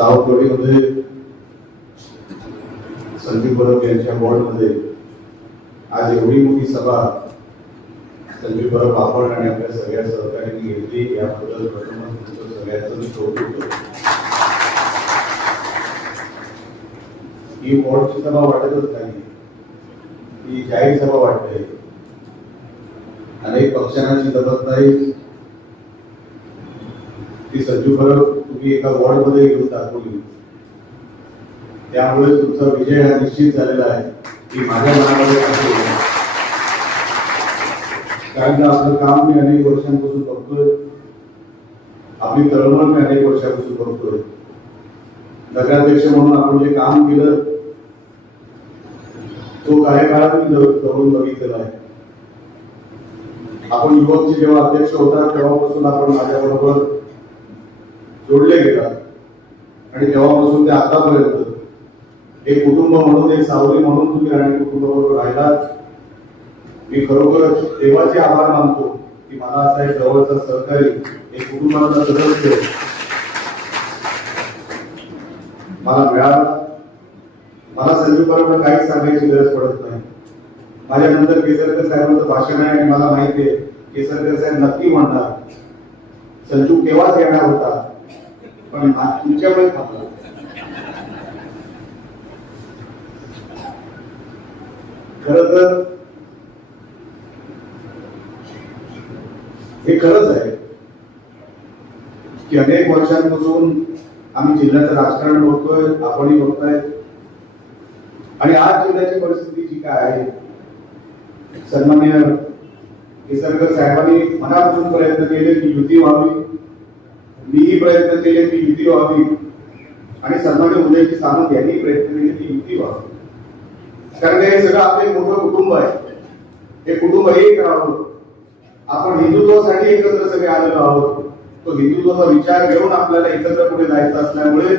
सावंतवाडीमध्ये संदीप परब यांच्या वॉर्डमध्ये आज एवढी मोठी सभा संदीप परब आपण आणि आपल्या सगळ्या सहकार्यांनी घेतली. याबद्दल प्रथमच तुमचं सगळ्यांचं कौतुक ही वॉर्डची सभा वाटतच नाही. ही जाहीर सभा वाटते. अनेक पक्षांची दबत नाही. ती संजू परब तुम्ही एका वॉर्डमध्ये घेऊन दाखवली त्यामुळे तुमचा विजय हा निश्चित झालेला आहे की माझ्या मनामध्ये कारण आपलं काम मी अनेक वर्षांपासून बघतोय. आपली तळमळ मी अनेक वर्षापासून बघतोय. नगराध्यक्ष म्हणून आपण जे काम केलं तो कार्यकाळात मी जवळ- जवळून बघितलेला आहे. आपण युवकचे जेव्हा अध्यक्ष होता तेव्हापासून आपण माझ्याबरोबर जोडले गेलात आणि तेव्हापासून ते आतापर्यंत एक कुटुंब म्हणून एक सावली म्हणून तुम्ही राणी कुटुंबाबरोबर राहिलात. मी खरोखर देवाचे आभार मानतो की मला असा एक जवळचा सहकारी एक कुटुंबाचा सदस्य मला मिळाला. मला संजू परब काहीच सांगायची गरज पडत नाही. माझ्यानंतर केसरकर साहेबांचं भाषण आहे आणि मला माहिती आहे केसरकर साहेब नक्की म्हणणार संजू केव्हाच येणार होता? पण आ- तुमच्यामुळे खातो खर तर हे खरंच आहे की अनेक वर्षांपासून आम्ही जिल्ह्याचं राजकारण बघतोय आपणही बघताय. आणि आज जिल्ह्याची परिस्थिती जी काय आहे सन्मान्य निसर्ग साहेबांनी मनापासून प्रयत्न केले की युती व्हावी. मीही प्रयत्न केले की युती व्हावी. आणि सन्मान्य उदय सामंत यांनी प्रयत्न केले की युती व्हावी. कारण हे सगळं आपलं मोठं कुटुंब आहे. हे कुटुंब एक राहावं आपण हिंदुत्वासाठी एकत्र सगळे आलेलो आहोत. तो हिंदुत्वाचा विचार घेऊन आपल्याला एकत्र पुढे जायचं असल्यामुळे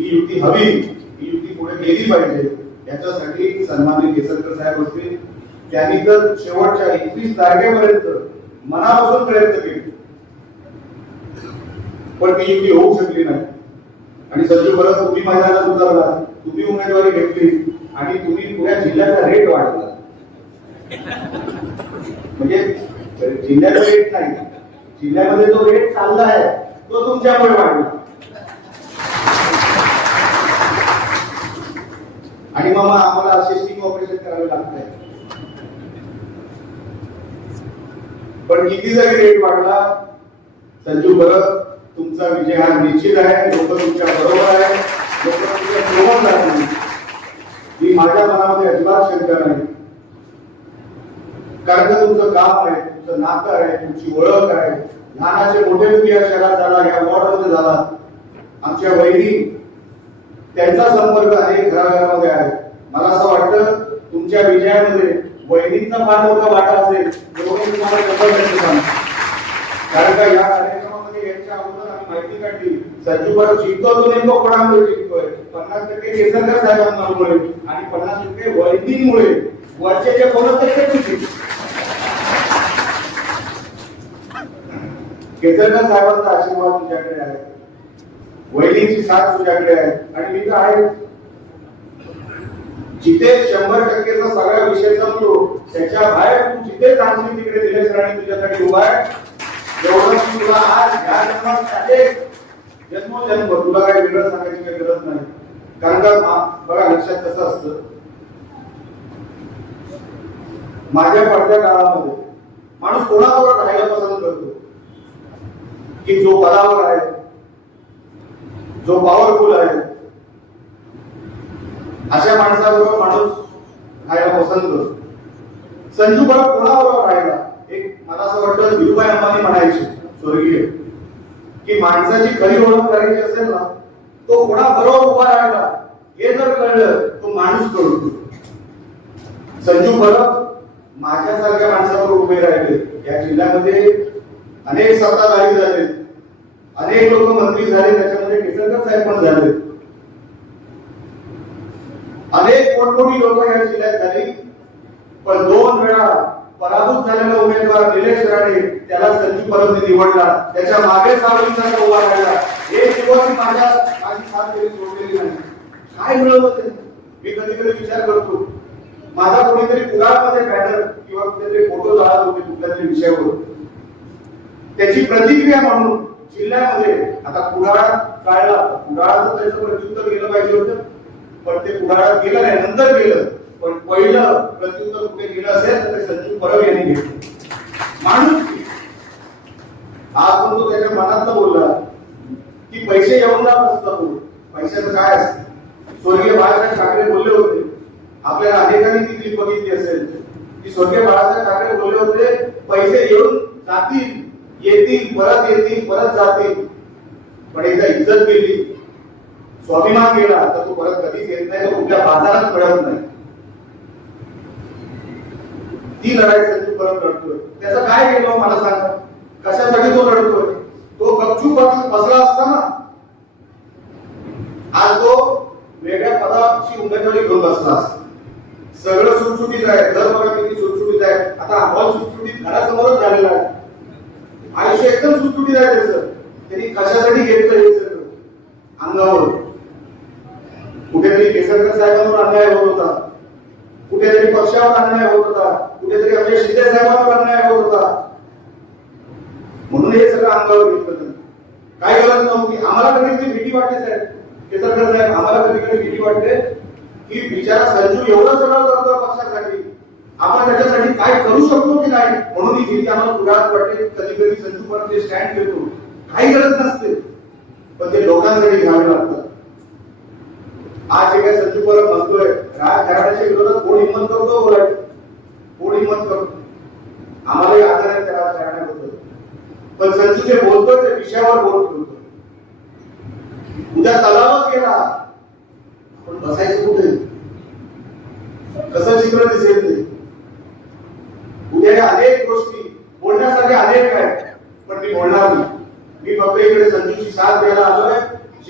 ही युती हवी ही युती पुढे गेली पाहिजे. याच्यासाठी सन्मान्य केसरकर साहेब असतील त्यांनी तर शेवटच्या एकवीस तारखेपर्यंत मनापासून प्रयत्न केले. पण ती युती होऊ शकली नाही. आणि संजू परत तुम्ही मैदानात उतरला तुम्ही उमेदवारी घेतली आणि तुम्ही पुण्या जिल्ह्याचा रेट वाढला म्हणजे जिल्ह्याचा रेट नाही. जिल्ह्यामध्ये जो रेट चालला आहे तो तुमच्यामुळे वाढला. आणि मग आम्हाला असिस्टिंग ऑपरेशन करावे लागतंय. पण किती जरी रेट वाढला संजू परत तुमचा विजय हा निश्चित आहे. लोक तुमच्या बरोबर आहे. लोक तुमच्यासोबत राहतील मी माझ्या मनामध्ये अजिबात शंका नाही. कारण का तुमचं काम आहे तुमचं नातं आहे तुमची ओळख आहे. लहानाचे मोठे तुम्ही या शहरात झाला या वॉर्डमध्ये झाला. आमच्या वहिनी त्यांचा संपर्क अनेक घराघरामध्ये आहे. मला असं वाटतं तुमच्या विजयामध्ये वहिनींचा फार मोठा वाटा असेल तुम्हाला कारण का या अगोदर आम्ही माहिती काढली संजू परब शिकतो तो नेमकं कोणामुळे शिकतोय पन्नास टक्के केसरकर साहेबांमुळे आणि पन्नास टक्के बोलत केसरकर साहेबांचा आशीर्वाद तुझ्याकडे आहे वैदिकची साथ तुझ्याकडे आहे आणि मी तर आहे जिथे शंभर टक्केचा सगळा विषय संपतो त्याच्या बाहेर तू जिथे जाणशील तिकडे निलेश राणे तुझ्यासाठी उभा आहे. तुला आज जन्मात जन्मोजन्म तुला काही वेगळं सांगायची काही गरज नाही कारण का बघा लक्षात कसं असत माझ्या पडत्या काळामध्ये माणूस कोणाबरोबर राहायला पसंत करतो की जो पदावर आहे जो पॉवरफुल आहे अशा माणसाबरोबर माणूस राहायला पसंत करतो संजू परब कोणाबरोबर राहिला? एक मला असं वाटतं धीरुभाई अंबानी म्हणायचे. स्वर्गीय. की माणसाची खरी ओळख करायची असेल ना तो कोणा बरोबर उभा राहिला हे जर कळलं तो माणूस कळतो संजू परब माझ्यासारख्या माणसावर उभे राहिले. या जिल्ह्यामध्ये अनेक सत्ताधारी झाले. अनेक लोक मंत्री झाले त्याच्यामध्ये केसरकर साहेब पण झाले. अनेक कोटकोटी लोक या जिल्ह्यात झाली. पण दोन वेळा पराभूत झालेला उमेदवार निलेश राणे त्याला संजू परबने निवडला. त्याच्यामागे सावलीचा उभा राहिला. हे दिवस माझ्या माझी साथ काय मिळवत मी कधी कधी विचार करतो. माझा कोणीतरी कुडाळमध्ये बॅनर किंवा कुठेतरी फोटो जाळत होते कुठल्या तरी विषयावर. त्याची प्रतिक्रिया म्हणून जिल्ह्यामध्ये आता कुडाळ काढला. कुडाळात त्याचं प्रत्युत्तर गेलं पाहिजे होतं. पण ते कुडाळात गेलं नाही नंतर गेलं. पण पहिलं प्रत्युत्तर कुठे गेलं असेल तर ते परब यांनी घेतलं माणूस आज पण तो त्याच्या मनातलं बोलला की पैसे येऊन जात असतात पैशाचं काय असतं? स्वर्गीय बाळासाहेब ठाकरे बोलले होते. आपल्याला अनेकांनी ती क्लिप बघितली असेल. की स्वर्गीय बाळासाहेब ठाकरे बोलले होते पैसे येऊन जातील येतील परत येतील परत जातील. पण एकदा इज्जत गेली. स्वाभिमान गेला तर तो परत कधीच येत नाही तो कुठल्या बाजारात मिळत नाही. ती लढाई संजीव परत लढतोय. त्याचा काय केलं मला सांगा? कशासाठी तो लढतोय? तो गपचूप बस- बसला असताना आज तो वेगळ्या पदाची उमेदवारी घेऊन बसला असता. सगळं सुटसुटीत आहे घर बघा किती सुटसुटीत आहे. आता हॉल सुटसुटीत घरासमोरच झालेला आहे. आयुष्य एकदम सुटसुटीत आहे त्याचं. त्यांनी कशासाठी घेतलं हे सगळं? अंगावर. कुठेतरी केसरकर साहेबांवर अन्याय होत होता. कुठेतरी पक्षावर अन्याय होत होता. कुठेतरी आमच्या शिंदे साहेबांवर अन्याय होत होता. म्हणून हे सगळं अंगावर घेतलं काय गरज नव्हती. आम्हाला कधी कधी भीती वाटते साहेब. केसरकर साहेब आम्हाला कधी कधी भीती वाटते की बिचारा संजू एवढं सगळं करतो पक्षासाठी. आपण त्याच्यासाठी काय करू शकतो की नाही? म्हणून ही भीती आम्हाला पुढात वाटते कधी कधी संजू परत ते स्टँड घेतो. काही गरज नसते. पण ते लोकांसाठी घ्यावे लागतात. आज जे काय संजू परब म्हणतोय राजकारणाच्या विरोधात कोण हिंमत करतो बोलायचं कोण हिंमत करतो आम्हालाही आदर आहे त्या राजकारणाबद्दल पण संजू जे बोलतोय त्या विषयावर बोलतो उद्या तलावच गेला. आपण बसायचं कुठे? कसं चित्र दिसेल ते? उद्या अनेक गोष्टी बोलण्यासाठी अनेक आहेत पण मी बोलणार नाही. मी फक्त इकडे संजूची साथ द्यायला आलोय.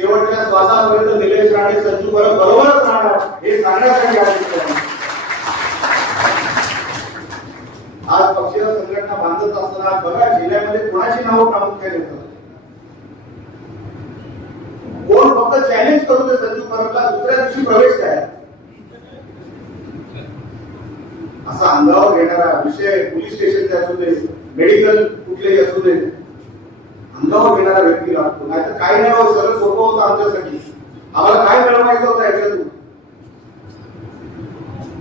शेवटच्या श्वासापर्यंत निलेश राणे संजू परब बरोबरच राहणार. हे सांगण्यासाठी आहे. आज पक्षीय संघटना बांधत असताना बघा जिल्ह्यामध्ये कोणाची नावं प्रामुख्याने येतात कोण फक्त चॅलेंज करू दे संजू परबला दुसऱ्या दिवशी प्रवेश काय असा अंगावर घेणारा विषय पोलीस स्टेशनचे असू दे मेडिकल कुठलेही असू दे. अंगावर घेणारा व्यक्तीला लागतो नाहीतर काय नाही सगळं सोपं होतं आमच्यासाठी. आम्हाला काय मिळवायचं होतं याच्यातून?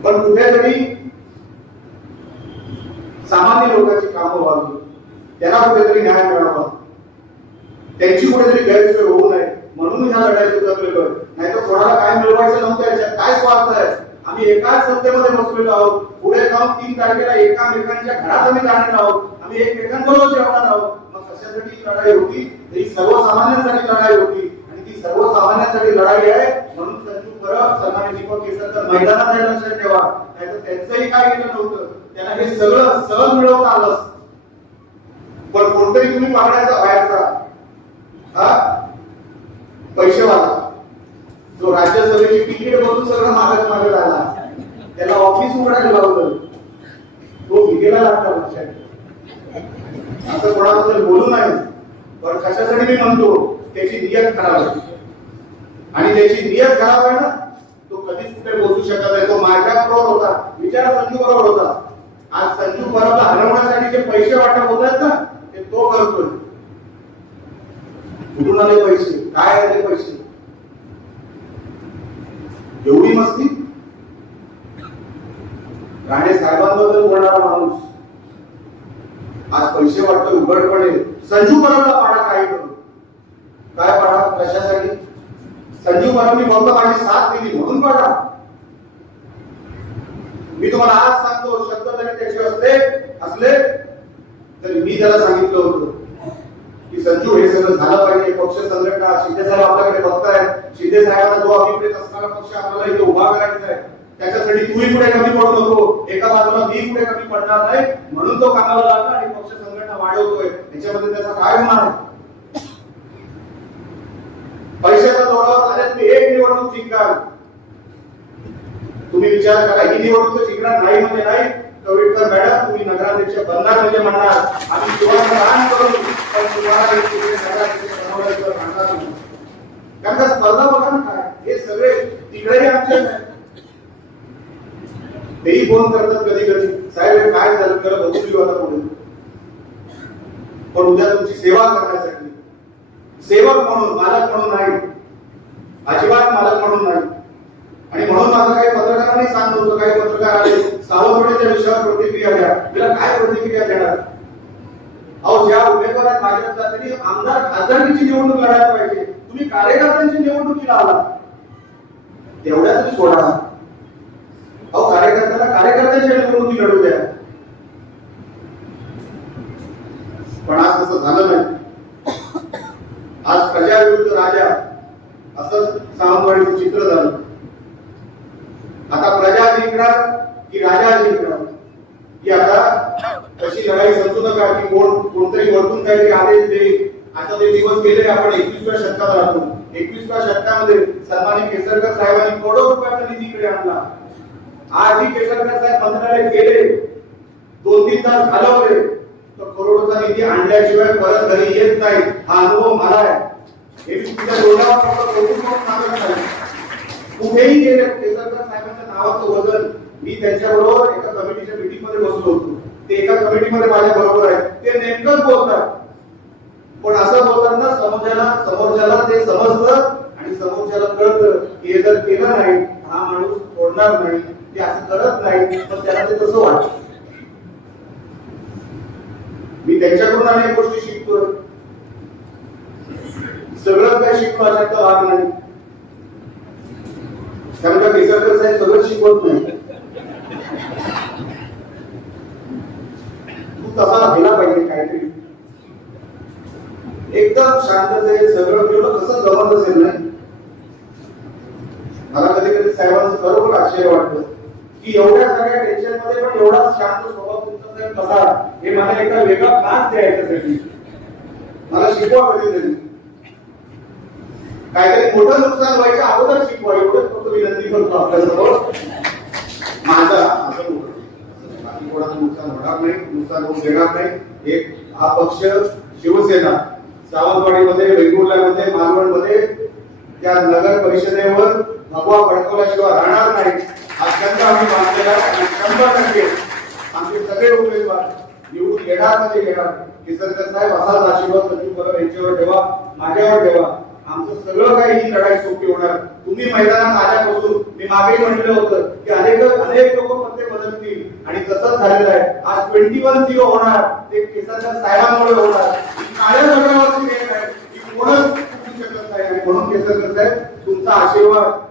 पण कुठेतरी सामान्य लोकांची कामं व्हावी त्यांना कुठेतरी न्याय मिळावा. त्यांची कुठेतरी गैरसोय होऊ नये. म्हणून ह्या लढाईत उतरलेलो आहे. नाही तर कोणाला काय मिळवायचं नव्हतं याच्यात? काय स्वार्थ आहे? आम्ही एकाच सत्तेमध्ये बसलेलो आहोत. पुढे जाऊन तीन तारखेला एकामेकांच्या घरात आम्ही जाणार आहोत. आम्ही एकमेकांबरोबर जेवणार आहोत. कशासाठी लढाई होती ही सर्वसामान्यांसाठी लढाई होती. आणि ती सर्वसामान्यांसाठी लढाई आहे म्हणून संजू परब सन्मान्य दीपक केसरकर मैदानात आहे लक्षात ठेवा. नाहीतर त्यांचंही काय केलं नव्हतं. त्यांना हे सगळं सहज मिळवता आलं पण कोणतरी तुम्ही पाहण्याचा बाहेरचा हा? पैसेवाला जो राज्यसभेची तिकीट बघून सगळं मागत मागत आला. त्याला ऑफिस उघडायला लावलं. तो भिकेला लागला लक्षात ठेवा. असं कोणाबद्दल बोलू नाही पण कशासाठी मी म्हणतो त्याची नियत खराब आहे आणि त्याची नियत खराब आहे ना तो कधीच कुठे पोहोचू शकत नाही. तो माझ्या बरोबर होता. विचार संजू बरोबर होता. आज संजू परबला हरवण्यासाठी जे पैसे वाटप होत आहेत ना ते तो करतोय. कुठून आले पैसे? काय आले पैसे? एवढी मस्ती? राणे साहेबांबद्दल बोलणारा माणूस. आज पैसे वाटतो उघडपणे संजू परबला पाडा काय करू. काय पाडा? कशासाठी? संजीव परबनी फक्त माझी साथ दिली म्हणून पाडा. मी तुम्हाला आज सांगतो शब्द जरी त्याचे असते असले तर मी त्याला सांगितलं होतं की संजू हे सगळं झालं पाहिजे. पक्ष संघटना शिंदे साहेब आपल्याकडे बघताय शिंदे साहेबांना जो अभिप्रेत असणारा पक्ष आपल्याला इथे उभा करायचा आहे त्याच्यासाठी तूही कुठे कमी पडू नको. एका बाजूला मी कुठे कमी पडणार नाही म्हणून तो कामाला लागला आणि पक्ष संघटना वाढवतोय. याच्यामध्ये त्याचा काय होणार आहे? पैशाचा जोरावर आल्या तुम्ही एक निवडणूक जिंकाल. तुम्ही विचार करा ही निवडणूक जिंकणार नाही म्हणजे नाही. कविटकर मॅडम तुम्ही नगराध्यक्ष बनणार म्हणजे म्हणणार. आम्ही तुम्हाला दान करू पण तुम्हाला नगराध्यक्ष बनवल्याचं म्हणणार नाही. कारण का स्पर्धा बघा ना काय हे सगळे तिकडेही आमचे तेही फोन करतात कधी कधी. साहेब काय झालं? खरं बघून घेऊ आता पुढे. पण उद्या तुमची सेवा करण्यासाठी. सेवक म्हणून मालक म्हणून नाही. अजिबात मालक म्हणून नाही. आणि म्हणून माझं काही पत्रकारांनी सांगत होतं काही पत्रकार आले. सावंतवाडीच्या विषयावर प्रतिक्रिया द्या. तिला काय प्रतिक्रिया देणार? अहो ज्या उमेदवारात भाजपचा त्यांनी आमदार खासदारकीची निवडणूक लढायला पाहिजे. तुम्ही कार्यकर्त्यांची निवडणुकीला आला तेवढ्या तुम्ही सोडा. कार्यकर्त्यांच्या निवडणुकी लढू द्या. पण आज तसं झालं नाही. आज प्रजा विरुद्ध राजा असं सावंतवाडीचं चित्र झालं. आता प्रजा जिंकणार की राजा जिंकणार की आता तशी लढाई समजू नका की कोण कोणतरी वरतून काहीतरी आदेश देईल आता ते दिवस गेले आपण एकवीसव्या शतकात राहतो. एकवीसव्या शतकामध्ये सन्मानी केसरकर साहेबांनी करोडो रुपयाचा निधी इकडे आणला. आजही केसरकर साहेब मंत्रालयात गेले दोन तीन तास घालवले तर करोडोचा निधी आणल्याशिवाय परत घरी येत नाही हा अनुभव मला आहे. हे मी तुझ्या डोळ्यावर कौतुक कुठेही गेले केसरकर साहेबांच्या नावाचं वजन मी त्यांच्याबरोबर एका कमिटीच्या मीटिंगमध्ये बसलो होतो. ते एका कमिटीमध्ये माझ्या बरोबर आहे ते नेमकंच बोलतात. पण असं बोलताना समोरच्याला समोरच्याला ते समजतं आणि समोरच्याला कळतं की हे जर केलं नाही हा माणूस सोडणार नाही. ते असं करत नाही पण त्याला ते तसं वाटतं. मी त्यांच्याकडून अनेक गोष्टी शिकतो. सगळं काय शिकतो अशातला भाग नाही. त्यामुळे केसरकर साहेब सगळं शिकवत नाही. तू तसा गेला पाहिजे काहीतरी. एकदम शांततेत सगळं एवढं कसं जमत असेल नाही. मला कधी कधी साहेबांचं खरोखर आश्चर्य वाटतं. की एवढ्या सगळ्या टेन्शनमध्ये पण एवढा शांत स्वभाव तुमचा साहेब कसा? हे मला एका वेगळा क्लास द्यायच्यासाठी मला शिकवा कधीतरी काहीतरी मोठं नुकसान व्हायचं अगोदर शिकवा. एवढंच फक्त विनंती करतो आपल्या आपल्यासमोर. माझा असं बाकी कोणाचं नुकसान होणार नाही. नुकसान होऊन देणार नाही. एक हा पक्ष शिवसेना सावंतवाडीमध्ये वेंगुर्ल्यामध्ये मालवणमध्ये त्या नगर परिषदेवर भगवा भडकवल्याशिवाय राहणार नाही. हा चंद्र आम्ही बांधलेला आणि शंभर टक्के आमचे सगळे उमेदवार निवडून येणार म्हणजे येणार. निसर्ग साहेब असाच आशीर्वाद सचिव परब यांच्यावर ठेवा माझ्यावर ठेवा. आमचं सगळं काही ही लढाई सोपी होणार. तुम्ही मैदानात आल्यापासून मी मागे म्हटलं होतं की अनेक अनेक लोक पत्ते बदलतील. आणि तसंच झालेलं आहे. आज ट्वेंटी वन झिरो होणार. ते केसाच्या साहेबांमुळे होणार. काळ्या दगडावरची रेख आहे. ही कोणच शकत नाही. आणि म्हणून केसरकर साहेब तुमचा आशीर्वाद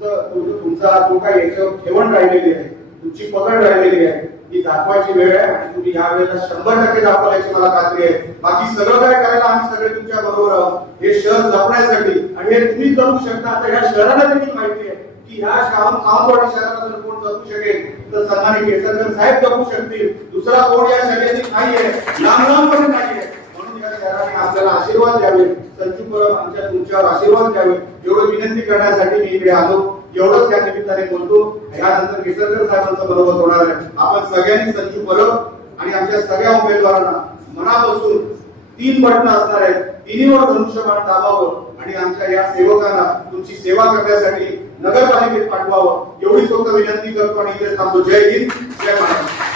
तुमचं तुमचा जो काही याच्यावर ठेवण राहिलेली आहे तुमची पकड राहिलेली आहे ही दाखवायची वेळ आहे आणि तुम्ही ह्या वेळेला शंभर टक्के दाखवल्याची मला खात्री आहे. बाकी सगळं काय करायला आम्ही सगळे तुमच्या बरोबर आहोत हे शहर जपण्यासाठी. आणि हे तुम्ही जपू शकता. आता ह्या शहराला देखील माहिती आहे की ह्या शाहून खामवाडी शहराला जर कोण जपू शकेल तर सन्मानी केसरकर साहेब जपू शकतील. दुसरा कोण या शर्यतीत नाहीये. लांब लांबपर्यंत नाहीये. म्हणून या शहराने आपल्याला आशीर्वाद द्यावे संजू आमच्या तुमच्यावर आशीर्वाद द्यावे एवढं विनंती करण्यासाठी मी इकडे आलो. एवढंच या निमित्ताने बोलतो. यानंतर केसरकर साहेबांचं बरोबर होणार आहे. आपण सगळ्यांनी संजू परब आणि आमच्या सगळ्या उमेदवारांना मनापासून तीन बटन असणार आहेत. तिन्हीवर धनुष्यबाण दाबावं आणि आमच्या या सेवकांना तुमची सेवा करण्यासाठी नगरपालिकेत पाठवावं. एवढीच फक्त विनंती करतो आणि इथे थांबतो. जय हिंद. जय महाराष्ट्र.